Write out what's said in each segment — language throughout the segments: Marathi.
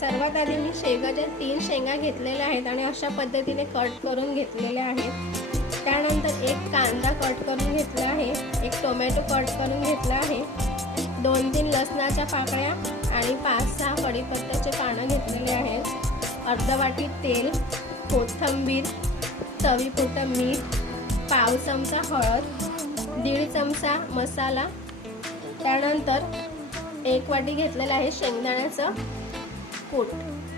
सर्वात आधी मी शेगाच्या तीन शेंगा घेतलेल्या आहेत आणि अशा पद्धतीने कट करून घेतलेल्या आहेत. त्यानंतर एक कांदा कट करून घेतला आहे एक टोमॅटो कट करून घेतला आहे दोन तीन लसणाच्या पाकळ्या आणि पाच सहा कढीपत्त्याचे पानं घेतलेले आहेत. अर्ध वाटी तेल कोथिंबीर चवीपुरतं मीठ पाव चमचा हळद दीड चमचा मसाला. त्यानंतर एक वाटी घेतलेलं आहे शेंगदाण्याचं. स्फोट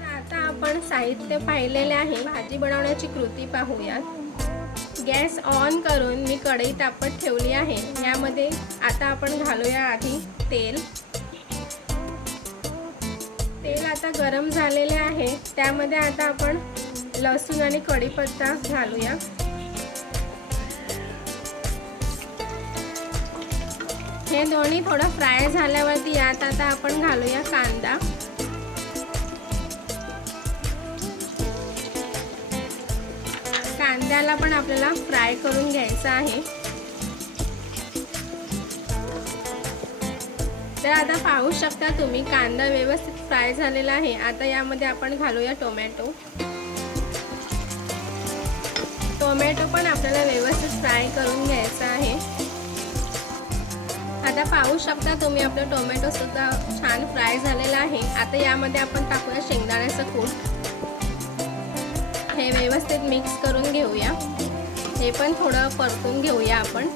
आता आपण साहित्य पाहिलेले आहे. भाजी बनवण्याची कृती पाहूयात. गॅस ऑन करून मी कढई तापत ठेवली आहे. यामध्ये आता आपण घालूया आधी तेल. तेल आता गरम झालेले आहे. त्यामध्ये आता आपण लसूण आणि कढीपत्ता घालूया. हे दोन्ही थोडं फ्राय झाल्यावरती यात आता आपण घालूया कांदा. कांद्याला पण आपल्याला फ्राय करून घ्यायचं आहे. तर आता पाहू शकता तुम्ही कांदा व्यवस्थित फ्राय झालेला आहे. आता यामध्ये आपण घालूया टोमॅटो. टोमॅटो पण आपल्याला व्यवस्थित फ्राय करून घ्यायचा आहे. आता पाहू शकता तुम्ही आपलं टोमॅटो सुद्धा छान फ्राय झालेला आहे. आता यामध्ये आपण टाकूया शेंगदाण्याचं कूट. हे व्यवस्थित मिक्स करून घेऊया. हे पण थोडं परतून घेऊया आपण.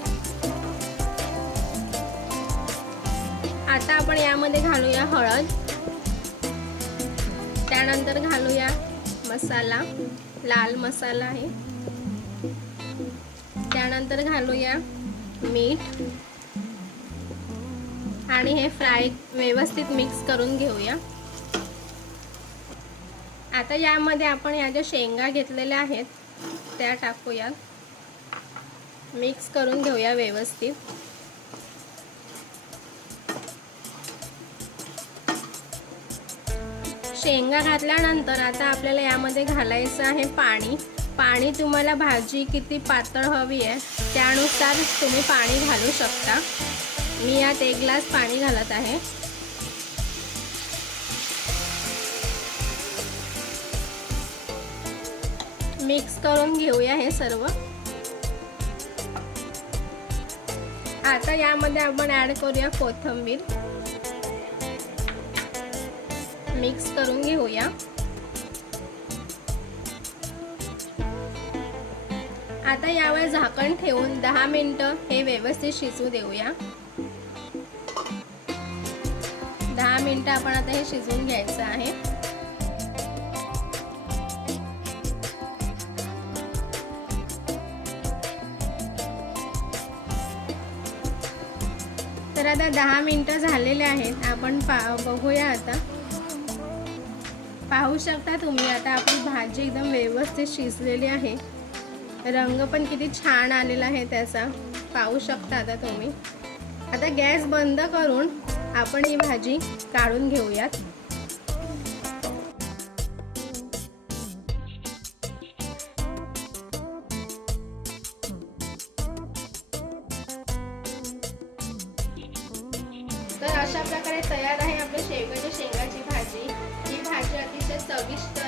आता आपण यामध्ये घालूया हळद. त्यानंतर घालूया मसाला. लाल मसाला आहे. त्यानंतर घालूया मीठ. आणि हे फ्राय व्यवस्थित मिक्स करून घेऊया. आता यामध्ये आपण या ज्या शेंगा घेतलेल्या आहेत त्या टाकूया मिक्स करून घेऊया व्यवस्थित. शेंगा घातल्यानंतर आता आपल्याला यामध्ये घालायचं आहे पाणी. पाणी तुम्हाला भाजी किती पातळ हवी आहे त्यानुसार तुम्ही पाणी घालू शकता. मी यात एक ग्लास पाणी घालत आहे. मिक्स करून घेऊया हे सर्व. आता यामध्ये आपण ऍड करूया कोथिंबीर. मिक्स करून घेऊया. आता यावर झाकण ठेवून दहा मिनटं हे व्यवस्थित शिजू देऊया. दहा मिनटं आपण आता हे शिजवून घ्यायचं आहे. तर आता दहा मिनटं झालेले आहेत. आपण पा बघूया आता. पाहू शकता तुम्ही आता आपली भाजी एकदम व्यवस्थित शिजलेली आहे. रंग पण किती छान आलेला आहे त्याचा. पाहू शकता आता तुम्ही. आता गॅस बंद करून आपण ही भाजी काढून घेऊयात. तर अशा प्रकारे तयार आहे आपल्या शेवग्याच्या शेंगाची भाजी. ही भाजी अतिशय चविष्ट